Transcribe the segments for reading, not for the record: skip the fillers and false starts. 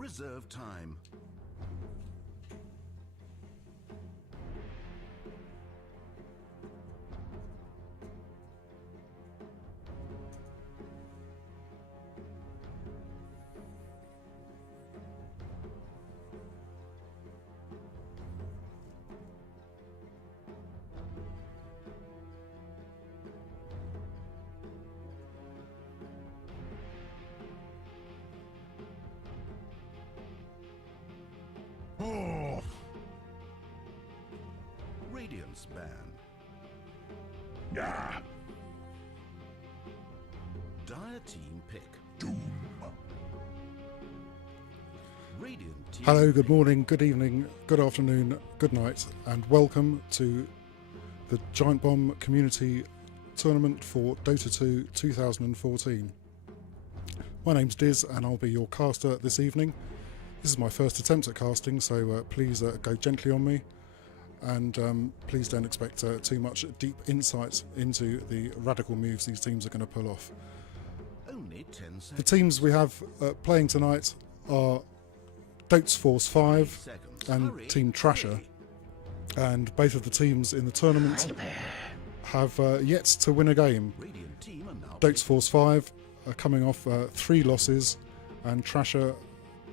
Reserve time. Radiance ban. Yeah. Dire team pick. Radiant team Hello, good pick. morning, good evening, good afternoon, good night, and welcome to the Giant Bomb Community Tournament for Dota 2 2014. My name's Diz and I'll be your caster this evening. This is my first attempt at casting, so please go gently on me, and please don't expect too much deep insight into the radical moves these teams are going to pull off. Only 10 seconds. The teams we have playing tonight are Dotes Force 5 Seconds. and Hurry, Team Trasher, hurry. and both of the teams in the tournament have yet to win a game. Radiant team are now Dotes Force 5 are coming off 3 losses, and Trasher,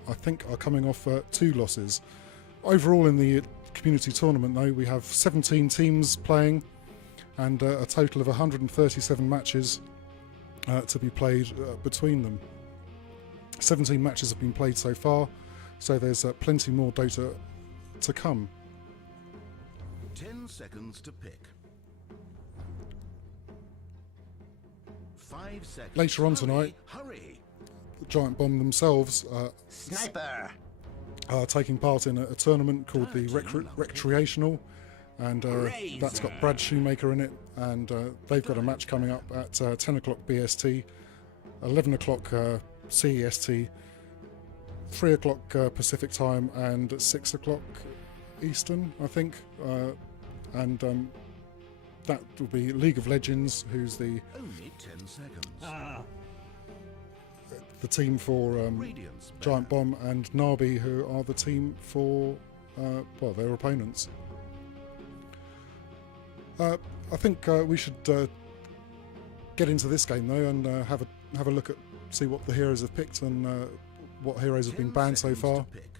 I think, are coming off 2 losses. Overall in the community tournament though, we have 17 teams playing and a total of 137 matches to be played between them. 17 matches have been played so far, so there's plenty more Dota to come. 10 seconds to pick. 5 seconds. Later on Hurry, tonight, hurry. the Giant Bomb themselves Sniper. are taking part in a tournament called the Recreational, and that's got Brad Shoemaker in it, and they've got a match coming up at 10 o'clock BST, 11 o'clock CEST, 3 o'clock Pacific time, and 6 o'clock Eastern, I think, and that will be League of Legends, who's the Only 10 seconds. team for Radiance ban. Giant Bomb, and Nabi, who are the team for well, their opponents. I think we should get into this game though, and have a look at, see what the heroes have picked and what heroes have been 10 banned so seconds far. to pick.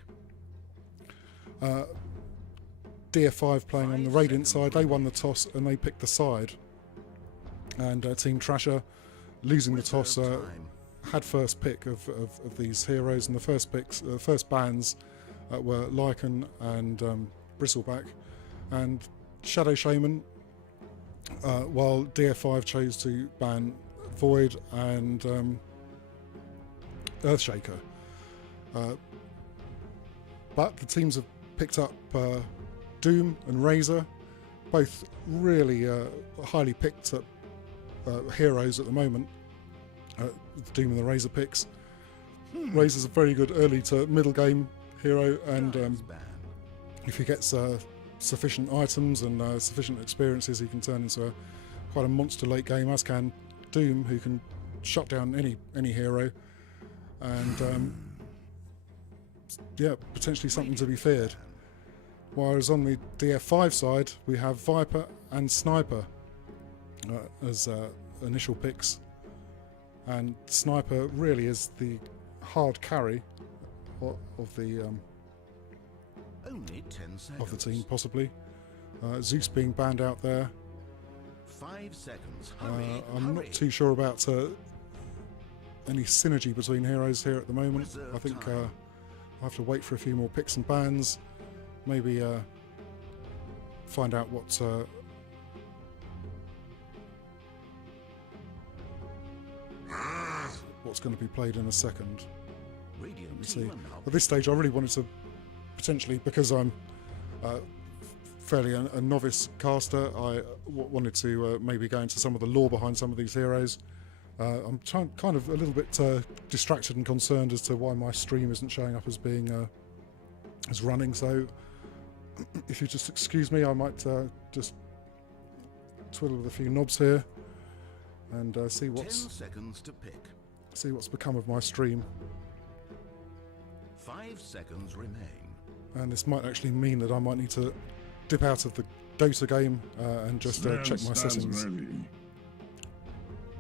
DF5 playing on the 5 Radiant seconds side, they won the toss and they picked the side. And Team Trasher, losing the toss, Reserve time. had first pick of these heroes, and the first picks, first bans were Lycan and Bristleback, and Shadow Shaman, while DF5 chose to ban Void and Earthshaker. But the teams have picked up Doom and Razor, both really highly picked up heroes at the moment. Doom and the Razor picks. Razor's a very good early to middle game hero, and Dire's ban. if he gets sufficient items and sufficient experiences, he can turn into quite a monster late game, as can Doom, who can shut down any hero, and yeah, potentially something to be feared. Whereas on the DF5 side, we have Viper and Sniper as initial picks, and Sniper really is the hard carry of the Only 10 seconds. team, possibly. Zeus being banned out there. 5 seconds. Hurry, I'm hurry. not too sure about any synergy between heroes here at the moment. Reserve I think time. I'll have to wait for a few more picks and bans. Maybe find out what's going to be played in a second. Radiant Let's team see. are now At this stage, I really wanted to potentially, because I'm fairly a novice caster, I wanted to maybe go into some of the lore behind some of these heroes. I'm kind of a little bit distracted and concerned as to why my stream isn't showing up as being as running. So if you just excuse me, I might just twiddle with a few knobs here and see 10 seconds to pick. what's become of my stream. 5 seconds remain. And this might actually mean that I might need to dip out of the Dota game and just check my settings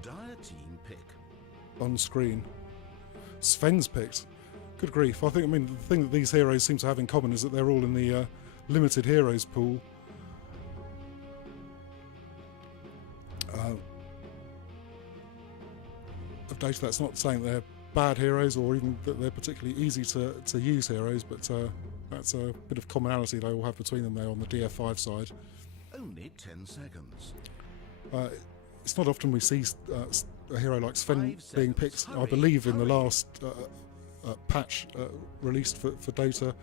Dire team pick. on screen. Sven's picked. Good grief. I mean, the thing that these heroes seem to have in common is that they're all in the limited heroes pool. Of Dota, that's not saying they're bad heroes or even that they're particularly easy to use heroes, but that's a bit of commonality they all have between them there on the DF5 side. Only 10 seconds. It's not often we see a hero like Sven being picked. I believe in the last patch released for Dota,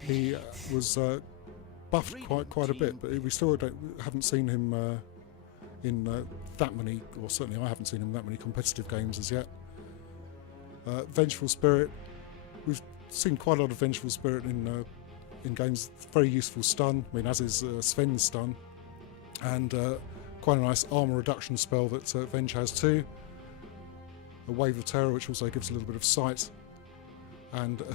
he was buffed quite a bit, but we still haven't seen him in that many, or certainly I haven't seen him in that many competitive games as yet. Vengeful Spirit, we've seen quite a lot of Vengeful Spirit in games. Very useful stun, I mean, as is Sven's stun, and quite a nice armor reduction spell that Venge has too. A Wave of Terror, which also gives a little bit of sight, and a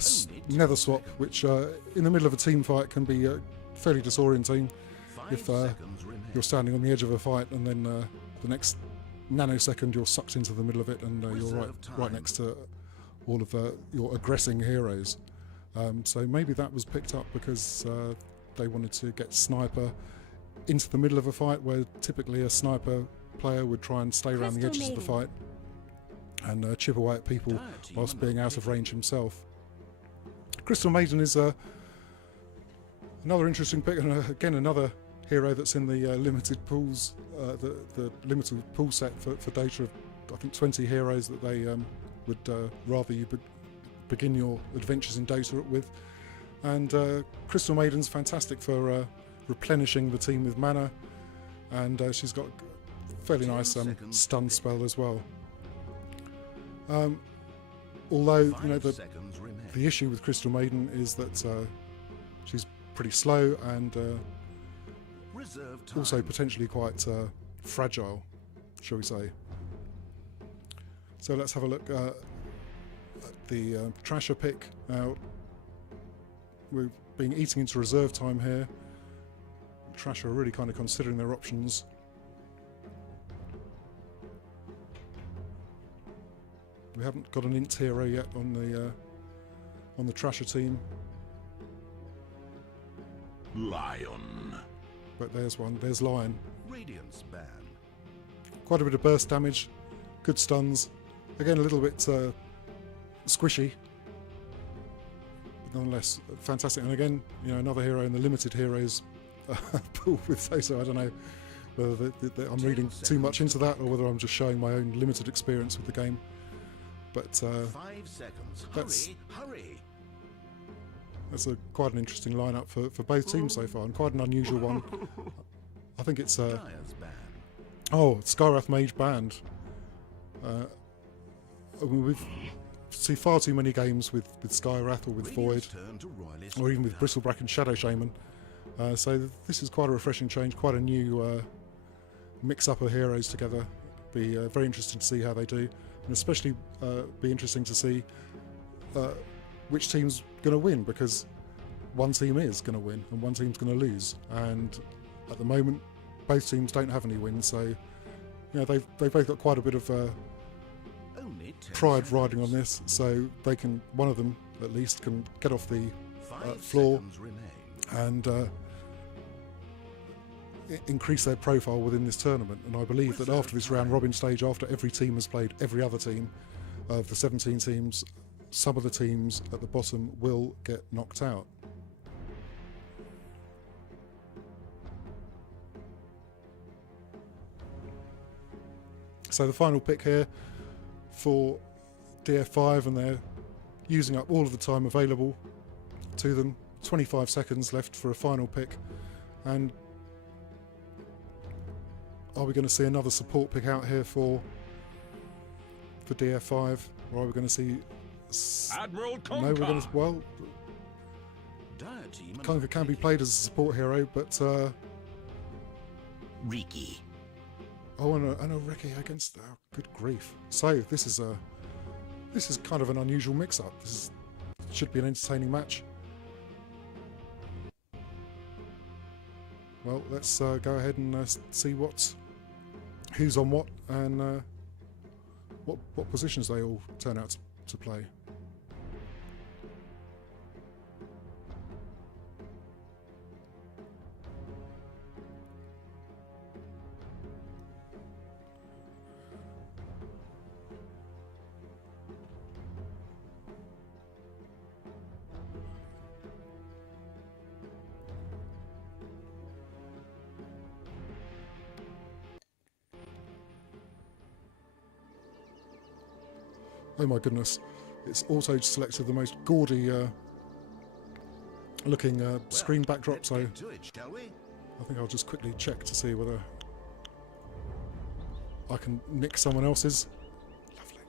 Nether Swap, which in the middle of a team fight can be fairly disorienting if you're standing on the edge of a fight and then the next nanosecond you're sucked into the middle of it and you're right next to all of your aggressing heroes. So maybe that was picked up because they wanted to get Sniper into the middle of a fight, where typically a Sniper player would try and stay around the edges of the fight and chip away at people whilst being out of range himself. Crystal Maiden is another interesting pick, and again another hero that's in the limited pools, the limited pool set for Dota of I think 20 heroes that they would rather you begin your adventures in Dota with. And Crystal Maiden's fantastic for replenishing the team with mana, and she's got a fairly nice stun spell as well. Although you know the issue with Crystal Maiden is that she's pretty slow and also potentially quite fragile, shall we say. So let's have a look at the Trasher pick. Now we've been eating into reserve time here. Trasher are really kind of considering their options. We haven't got an int hero yet on the Trasher team. Lion. But there's one. There's Lion. Radiance ban. Quite a bit of burst damage. Good stuns. Again, a little bit squishy. But nonetheless, fantastic. And again, you know, another hero in the limited heroes pool with Dota. I don't know whether I'm reading too much into that or whether I'm just showing my own limited experience with the game. But 5 seconds. Hurry! That's quite an interesting lineup for both teams so far, and quite an unusual one. I think it's Skyrath Mage banned. I mean, we've seen far too many games with Skyrath or with Void, or even with Bristlebrack and Shadow Shaman. So this is quite a refreshing change, quite a new mix-up of heroes together. Be very interesting to see how they do, and especially be interesting to see which team's going to win, because one team is going to win and one team's going to lose, and at the moment both teams don't have any wins, so you know they've both got quite a bit of pride riding on this, so they can, one of them at least, can get off the floor and increase their profile within this tournament. And I believe that after this round robin stage, after every team has played every other team of the 17 teams, some of the teams at the bottom will get knocked out. So the final pick here for DF5, and they're using up all of the time available to them. 25 seconds left for a final pick, and are we going to see another support pick out here for DF5, or are we going to see Admiral Conker? No, we're going to, well, Conker can be played as a support hero, but Riki. Oh, and a Riki against, good grief. So this is kind of an unusual mix-up. This is should be an entertaining match. Well, let's go ahead and see who's on what and what positions they all turn out to play. Oh my goodness, it's auto-selected the most gaudy looking screen backdrop, so I think I'll just quickly check to see whether I can nick someone else's. Lovely.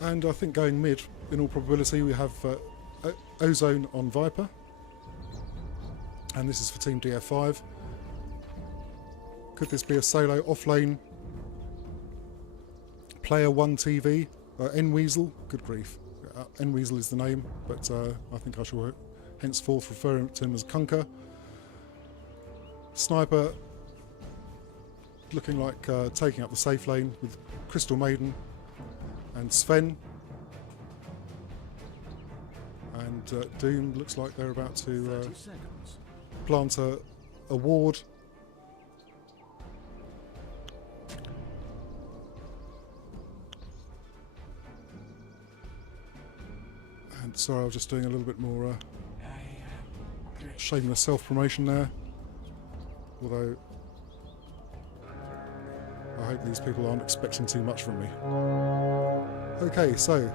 And I think going mid, in all probability, we have Ozone on Viper, and this is for Team DF5. Could this be a solo offlane player 1 TV? N-Weasel? Good grief. N-Weasel is the name, but I think I shall henceforth refer to him as Kunker. Sniper looking like taking up the safe lane with Crystal Maiden and Sven. And Doom looks like they're about to plant a ward. Sorry, I was just doing a little bit more shameless self-promotion there. Although, I hope these people aren't expecting too much from me. Okay, so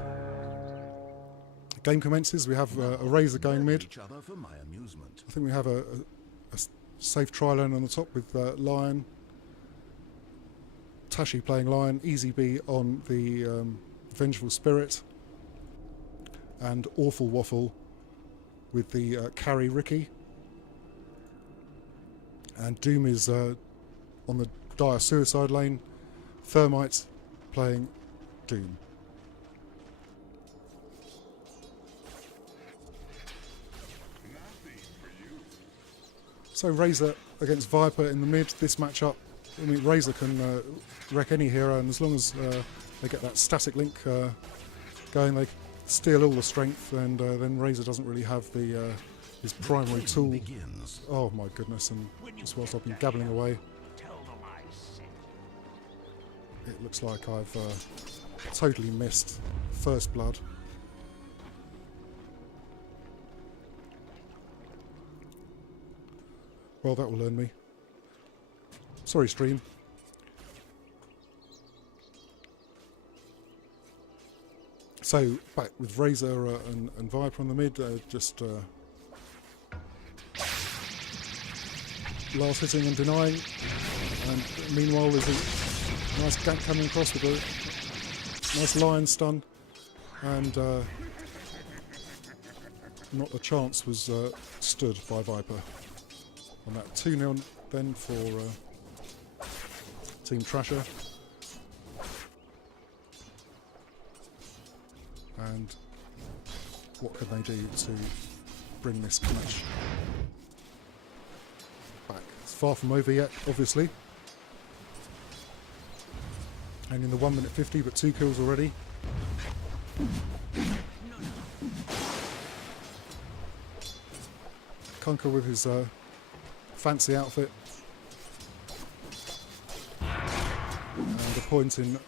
game commences. We have a Razor going mid. I think we have a safe tri-lane on the top with Lion. Tashi playing Lion. Easy B on the Vengeful Spirit. And Awful Waffle with the carry Ricky. And Doom is on the Dire Suicide lane. Thermite playing Doom. So Razor against Viper in the mid. This matchup, I mean, Razor can wreck any hero, and as long as they get that static link going, they steal all the strength, and then Razor doesn't really have the his primary tool. Oh my goodness, and just whilst I've been gabbling away, it looks like I've totally missed First Blood. Well, that will learn me. Sorry, stream. So, back with Razor and Viper on the mid, just last hitting and denying. And meanwhile, there's a nice gank coming across with a nice Lion stun. And not a chance was stood by Viper. On that 2-0 then for Team Trasher. And what can they do to bring this match back? It's far from over yet, obviously. And in the 1 minute 50, but 2 kills already. Kunker with his fancy outfit. And a point in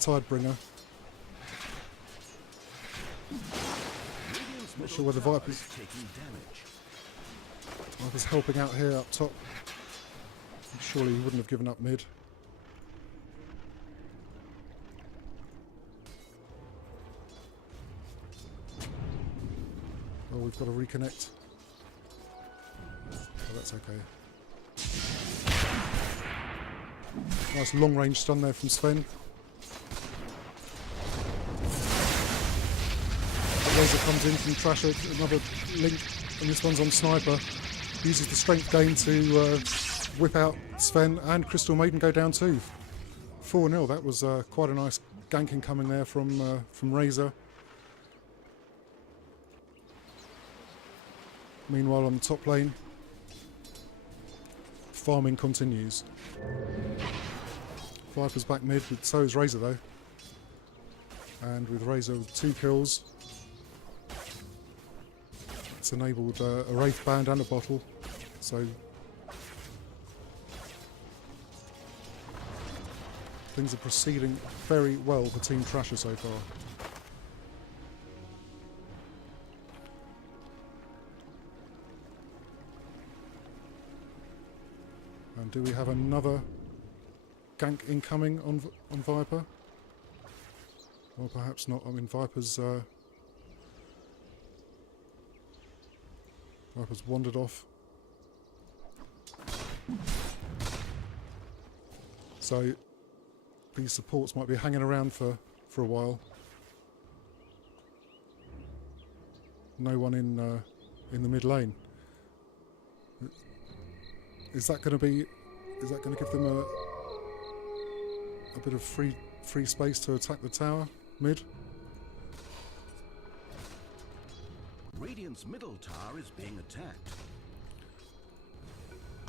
Tidebringer. Not sure whether Viper's helping out here up top. Surely he wouldn't have given up mid. Oh, we've got to reconnect. Oh, that's okay. Nice long range stun there from Sven. Razor comes in from Trasher, another link, and this one's on Sniper. Uses the strength gain to whip out Sven, and Crystal Maiden go down too. 4-0, that was quite a nice gank incoming there from Razor. Meanwhile, on the top lane, farming continues. Viper's back mid, so is Razor though. And with Razor with 2 kills, it's enabled a Wraith Band and a bottle. So things are proceeding very well for Team Trasher so far. And do we have another gank incoming on Viper? Or perhaps not. I mean, Viper's wandered off. So these supports might be hanging around for a while. No one in the mid lane. Is that going to be? Is that going to give them a bit of free space to attack the tower mid? Radiant's middle tower is being attacked.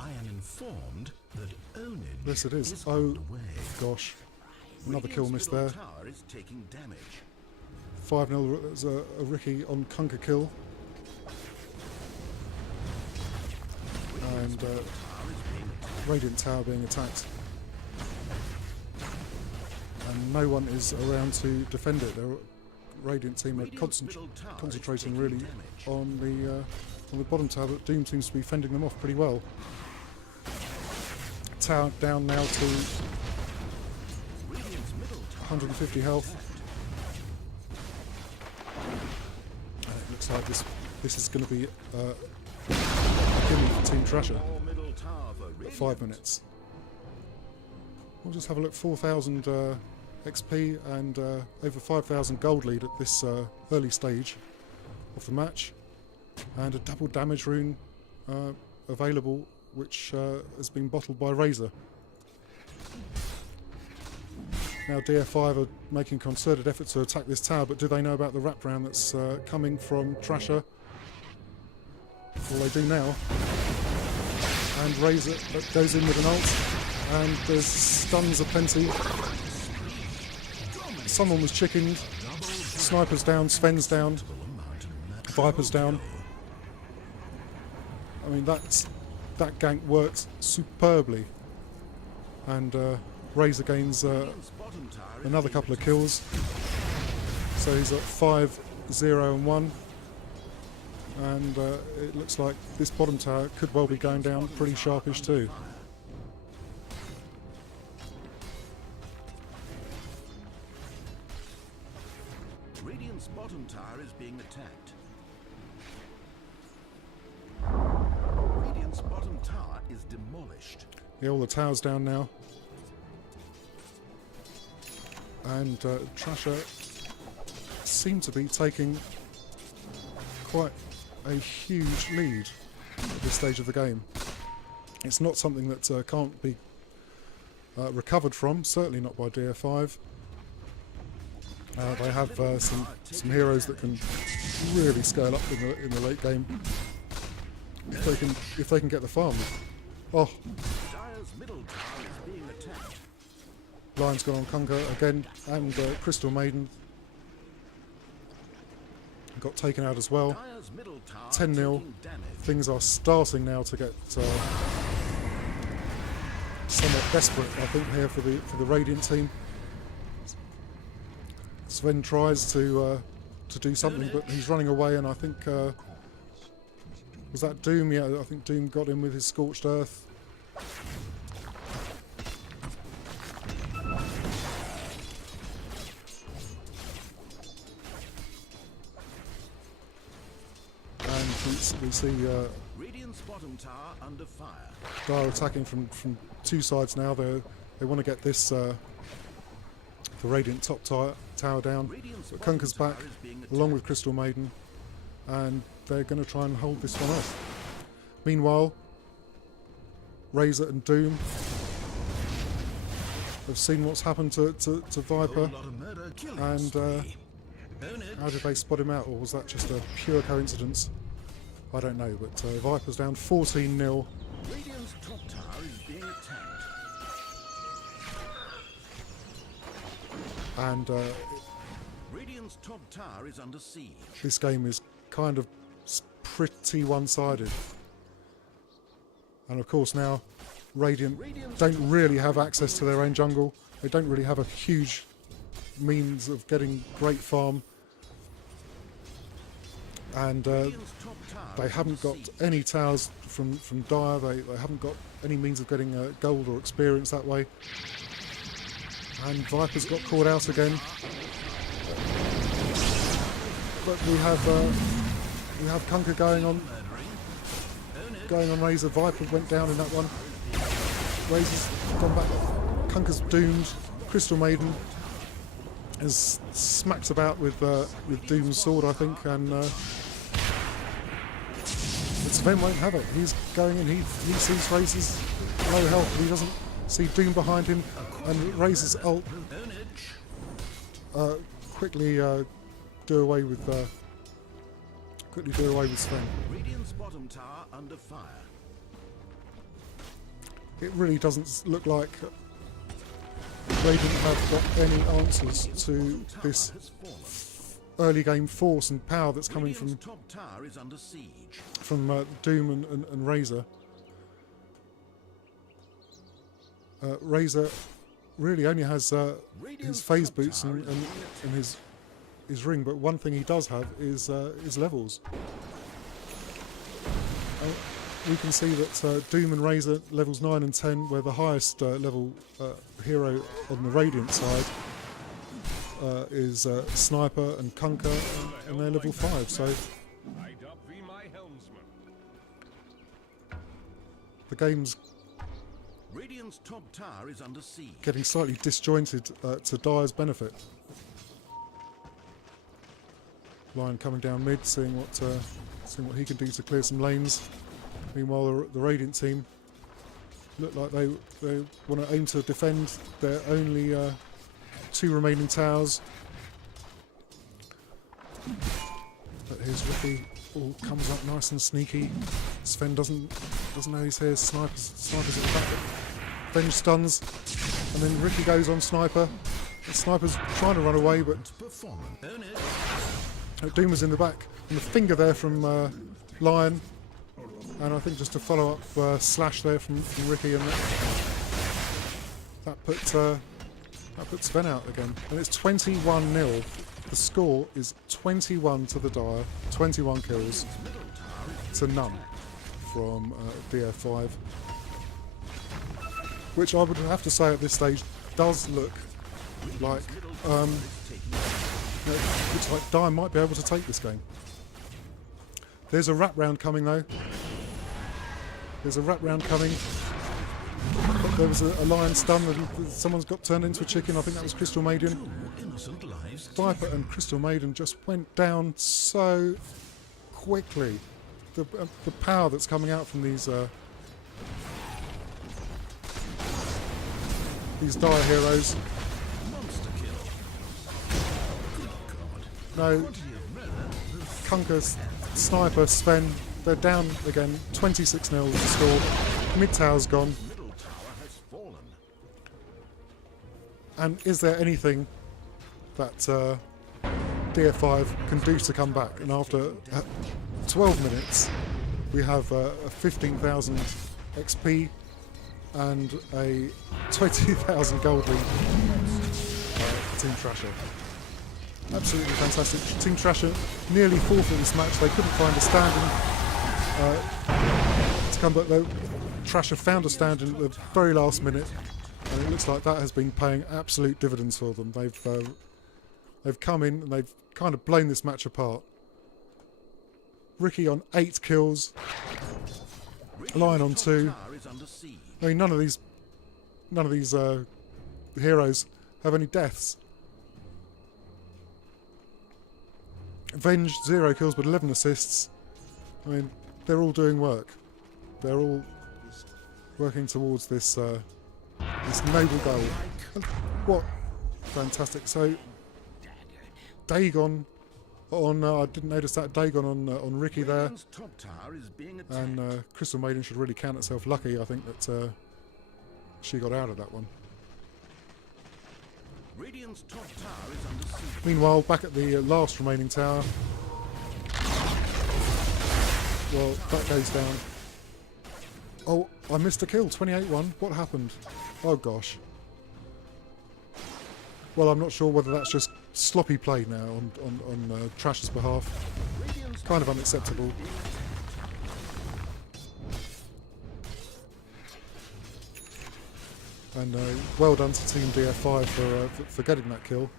I am informed that Onid Yes, it is. is Oh underway. gosh, another kill Radiant's missed middle there. tower is taking damage. 5-0. There's a Ricky on Conquer kill. And Radiant Tower being attacked. And no one is around to defend it. The Radiant team are concentrating really on the bottom tower, but Doom seems to be fending them off pretty well. Tower down now to 150 health. And it looks like this is going to be killing Team Trasher at 5 minutes. We'll just have a look. 4,000 XP and over 5,000 gold lead at this early stage of the match, and a double damage rune available, which has been bottled by Razor. Now DF5 are making concerted effort to attack this tower, but do they know about the wraparound that's coming from Trasher? Well, they do now. And Razor goes in with an ult, and there's stuns aplenty. Someone was chickened. Sniper's down, Sven's down, Viper's down. I mean, that gank works superbly. And Razor gains another couple of kills. So he's at 5, 0 and 1. And it looks like this bottom tower could well be going down pretty sharpish too. Radiant's bottom tower is being attacked. Radiant's bottom tower is demolished. Yeah, all the towers down now. And Trasher seem to be taking quite a huge lead at this stage of the game. It's not something that can't be recovered from, certainly not by DF5. They have some heroes that can really scale up in the late game if they can get the farm. Oh, Dire's middle tower is being attacked. Lion's gone on Conquer again, and Crystal Maiden got taken out as well. 10-0. Things are starting now to get somewhat desperate, I think, here for the Radiant team. Sven tries to do something, but he's running away, and I think was that Doom? Yeah, I think Doom got him with his Scorched Earth. We see Radiant's bottom tower under fire. Dire attacking from two sides now. They want to get this the Radiant top tower down. But Kunker's back along with Crystal Maiden, and they're going to try and hold this one off. Meanwhile, Razor and Doom have seen what's happened to Viper, Whole lot of murder, killing and spree. Own it. how did they spot him out, or was that just a pure coincidence? I don't know, but Viper's down 14-0. Radiant's top tower is being attacked. And Radiant's top tower is under siege. this game is kind of pretty one-sided. And of course now, Radiant don't really have access to their own jungle. They don't really have a huge means of getting great farm. And Radiant's top tower they is haven't under got siege. any towers from Dire. They haven't got any means of getting gold or experience that way. And Viper's got caught out again. But we have Kunkka going on Razor. Viper went down in that one. Razor's gone back. Kunkka's doomed. Crystal Maiden has smacked about with Doom's sword, I think, and but Sven won't have it. He's going in. He sees Razor's low health, but he doesn't see Doom behind him, and Razor's ult quickly do away with Sven. Radiant's bottom tower under fire. It really doesn't look like Radiant have got any answers to this Has fallen. early game force and power that's coming Radiant's top tower is under siege. from Doom and Razor. Razor really only has his phase boots and his ring, but one thing he does have is levels. We can see that Doom and Razor levels 9 and 10, where the highest level hero on the Radiant side is Sniper and Kunkka, and they're level 5. So I'd up be my helmsman. the game's Radiant's top tower is under siege. getting slightly disjointed to Dire's benefit. Lion coming down mid, seeing what he can do to clear some lanes. Meanwhile, the Radiant team look like they want to aim to defend their only 2 remaining towers. But here's Ricky, all comes up nice and sneaky. Sven doesn't know he's here. Sniper's at the back. Venge stuns, and then Ricky goes on Sniper. And Sniper's trying to run away, but Performance. Own it. Doom was in the back. And the finger there from Lion. And I think just a follow-up slash there from Ricky, and that puts Sven out again. And it's 21-0. The score is 21 to the Dire, 21 kills to none from DF5. Which I would have to say at this stage does look like looks like Dire might be able to take this game. There's a wrap round coming though. There's a wrap round coming. There was a lion stun. Someone's got turned into a chicken. I think that was Crystal Maiden. Innocent lives. Viper and Crystal Maiden just went down so quickly. The power that's coming out from these Dire heroes. Monster kill. Good God. No, Quantity of murder. Kunkka, Sniper, Sven, they're down again. 26-0 the score. Mid tower's gone. Middle tower has fallen. And is there anything that DF5 can do to come back? And after 12 minutes, we have a 15,000 XP and a 20,000 gold lead for Team Thrasher. Absolutely fantastic. Team Thrasher nearly forfeit this match. They couldn't find a standing to come back. Though Thrasher found a standing at the very last minute, and it looks like that has been paying absolute dividends for them. They've come in and they've kind of blown this match apart. Ricky on 8 kills, Lion on 2. Tower is under siege. I mean, none of these heroes have any deaths. Venge 0 kills but 11 assists. I mean, they're all doing work. They're all working towards this this noble goal. What? Fantastic. So, Dagon on, I didn't notice that, Dagon on Ricky there. Radiant's top tower is being attacked. And Crystal Maiden should really count herself lucky, I think, that she got out of that one. Radiant's top tower is under siege. Meanwhile, back at the last remaining tower, well, that goes down. Oh, I missed a kill, 28-1. What happened? Oh gosh. Well, I'm not sure whether that's just sloppy play now on Trash's behalf. Kind of unacceptable. And well done to Team DF5 for getting that kill.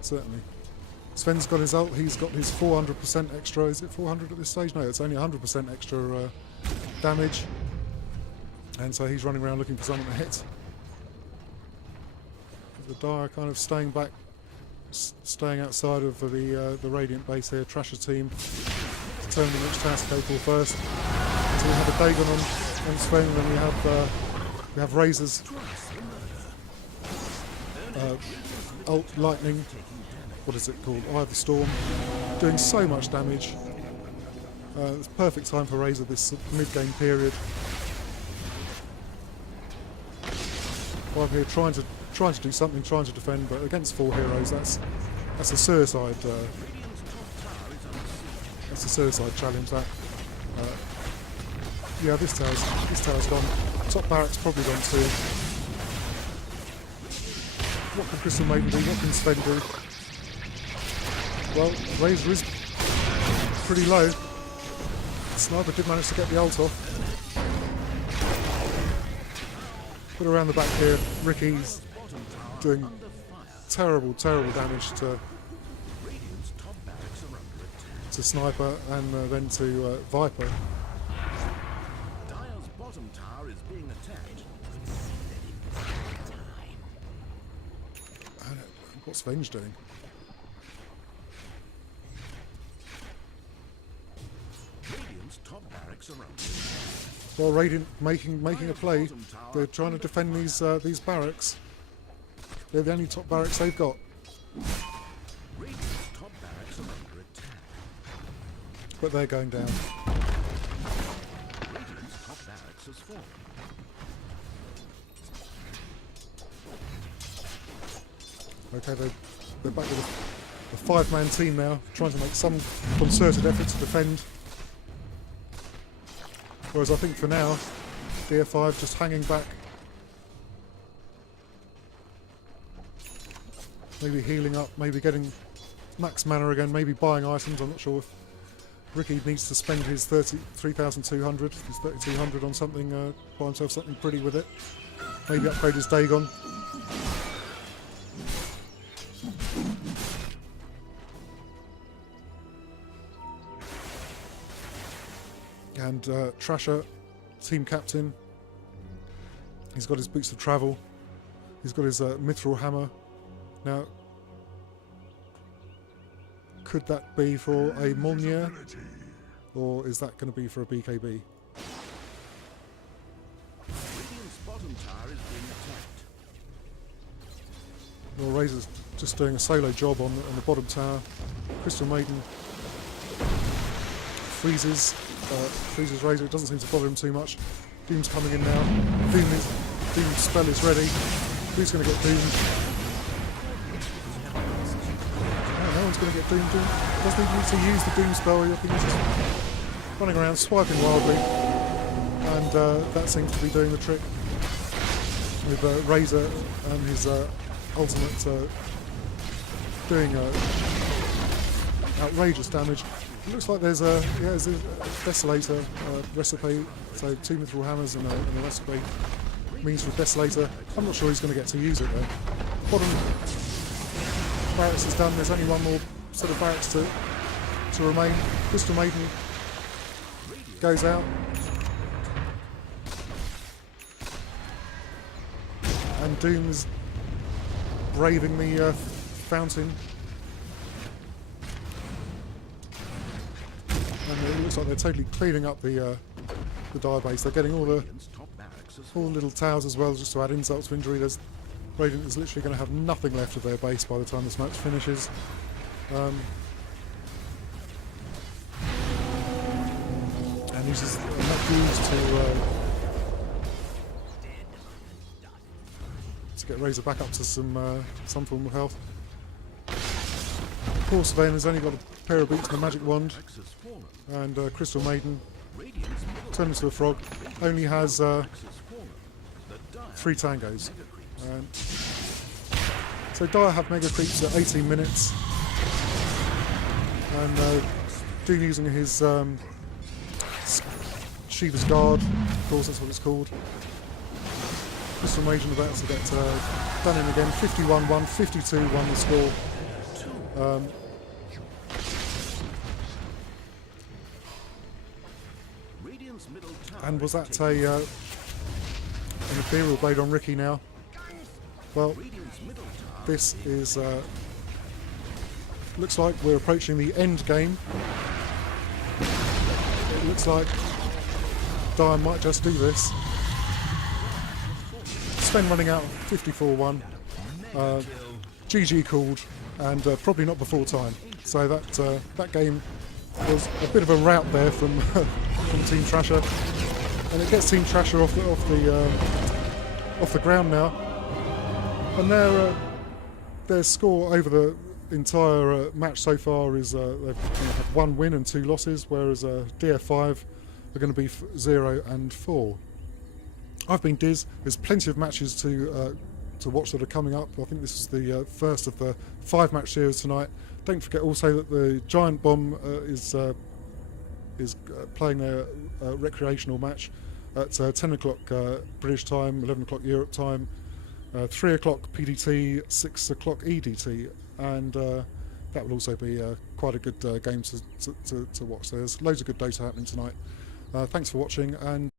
Certainly. Sven's got his ult, he's got his 400% extra. Is it 400 at this stage? No, it's only 100% extra damage. And so he's running around looking for something to hit. The Dire kind of staying back, staying outside of the Radiant base here. Trash's team determining which task to go for first. So we have a Dagon on Sven, and then we have Razor's ult lightning. What is it called? Eye of the Storm, doing so much damage. It's perfect time for Razor this mid-game period. I'm here trying to do something, trying to defend, but against 4 heroes, that's a suicide. That's a suicide challenge. That. Yeah, this tower's gone. Top barracks probably gone too. What can Crystal Maiden do? What can Sven do? Well, Razor is pretty low. Sniper did manage to get the ult off. But around the back here, Ricky's doing terrible damage to Sniper and then to Viper. Dire's bottom tower is being attacked. What's Venge doing? Radiant's top barracks are under. Well, Radiant making a play. They're trying to defend these barracks. They're the only top barracks they've got. Radiant's top barracks are under attack. But they're going down. Radiant's top barracks has fallen. Okay, they're back with a 5-man team now, trying to make some concerted effort to defend. Whereas I think for now, DF5 just hanging back. Maybe healing up, maybe getting max mana again, maybe buying items. I'm not sure if Ricky needs to spend his 3,200, his 3,200 on something, buy himself something pretty with it. Maybe upgrade his Dagon. And Trasher, team captain, he's got his boots of travel, he's got his mithril hammer. Now, could that be for a Molnir, or is that going to be for a BKB? Radiant's bottom tower is being attacked. Well, Razor's just doing a solo job on the bottom tower. Crystal Maiden freezes Razor. It doesn't seem to bother him too much. Doom's coming in now. Doom's spell is ready. Who's going to get doomed? No one's going to get doomed. Doom doesn't even need to use the Doom spell. I think he's just running around, swiping wildly. And that seems to be doing the trick. With Razor and his ultimate doing outrageous damage. It looks like there's a Desolator recipe, so 2 mithril hammers and a recipe means for Desolator. I'm not sure he's going to get to use it though. Bottom barracks is done, there's only one more set of barracks to remain. Crystal Maiden goes out. And Doom's braving the fountain. And it looks like they're totally cleaning up the Dire base. They're getting all the little towers as well, just to add insult to injury. There's Radiant is literally going to have nothing left of their base by the time this match finishes. And uses enough use to get Razor back up to some form of health. Of course, Vayne has only got a pair of boots and a magic wand, and Crystal Maiden, turned into a frog, only has 3 tangos. So Dire have mega creeps at 18 minutes, and Doom using his Shiva's Guard, of course that's what it's called. Crystal Maiden about to get done in again. 51-1, 52-1 the score. And was that an Ethereal Blade on Ricky now? Well, this is looks like we're approaching the end game. It looks like Dire might just do this. Sven running out 54-1. GG called, and probably not before time. So that game was a bit of a rout there from from Team Trasher, and it gets Team Trasher off the ground now. And their score over the entire match so far is they've had 1 win and 2 losses, whereas DF5 are going to be 0 and 4. I've been Diz. There's plenty of matches to watch that are coming up. I think this is the first of the 5-match series tonight. Don't forget also that the Giant Bomb is playing their recreational match at 10 o'clock British time, 11 o'clock Europe time, 3 o'clock PDT, 6 o'clock EDT, and that will also be quite a good game to watch. There's loads of good data happening tonight. Thanks for watching, and